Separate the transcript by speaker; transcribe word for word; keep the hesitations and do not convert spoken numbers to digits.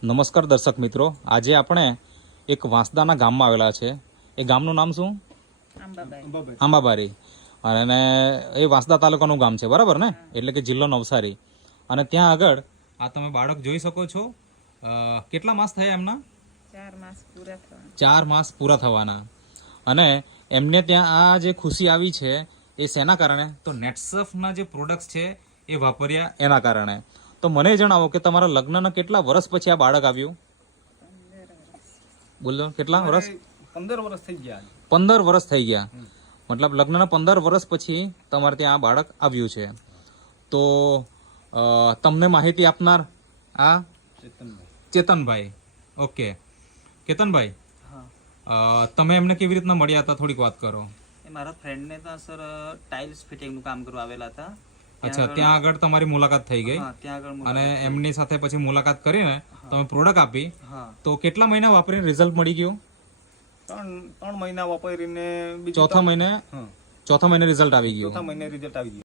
Speaker 1: નમસ્કાર દર્શક મિત્રો, આજે આપણે એક વાંસદાના ગામમાં આવેલા છે. એ ગામનું નામ શું? આંબાબારી. અને એ વાંસદા તાલુકાનું ગામ છે, બરાબર ને? એટલે કે જિલ્લો નવસારી. અને ત્યાં આગળ આ તમે બાળક જોઈ શકો છો. કેટલા માસ થયા એમના?
Speaker 2: ચાર માસ પૂરા થવાના.
Speaker 1: ચાર માસ પૂરા થવાના. અને એમને ત્યાં આ જે ખુશી આવી છે એ શેના કારણે? તો નેટસફના જે પ્રોડક્ટ્સ છે એ વાપર્યા એના કારણે. તો મને જણાવો કે તમારા લગ્નના કેટલા વર્ષ પછી આ બાળક આવ્યું? બોલો, કેટલા વર્ષ?
Speaker 3: પંદર વર્ષ થઈ ગયા.
Speaker 1: પંદર વર્ષ થઈ ગયા. મતલબ લગ્નના પંદર વર્ષ પછી તમારે ત્યાં આ બાળક આવ્યું છે. તો તમને માહિતી આપનાર આ
Speaker 3: ચેતનભાઈ.
Speaker 1: ચેતનભાઈ. ઓકે, કેતનભાઈ, તમે એમને કેવી રીતના મળ્યા હતા, થોડીક વાત કરો.
Speaker 4: એ મારા ફ્રેન્ડને તો સર ટાઇલ્સ ફિટિંગનું કામ કરવા આવેલા હતા.
Speaker 1: અચ્છા, ત્યાં આગળ તમારી મુલાકાત થઈ ગઈ.
Speaker 4: હા, ત્યાં આગળ
Speaker 1: અને
Speaker 4: મુલાકાત થઈ.
Speaker 1: એમની સાથે પછી મુલાકાત કરીને તમે પ્રોડક્ટ આપી.
Speaker 4: હા,
Speaker 1: તો કેટલા મહિના વાપરીને રિઝલ્ટ મળી ગયું?
Speaker 3: ત્રણ ત્રણ મહિના વાપરીને બીજું
Speaker 1: ચોથા મહિને
Speaker 3: હા,
Speaker 1: ચોથા મહિને રિઝલ્ટ આવી ગયું.
Speaker 3: ચોથા મહિને રિઝલ્ટ આવી ગયું.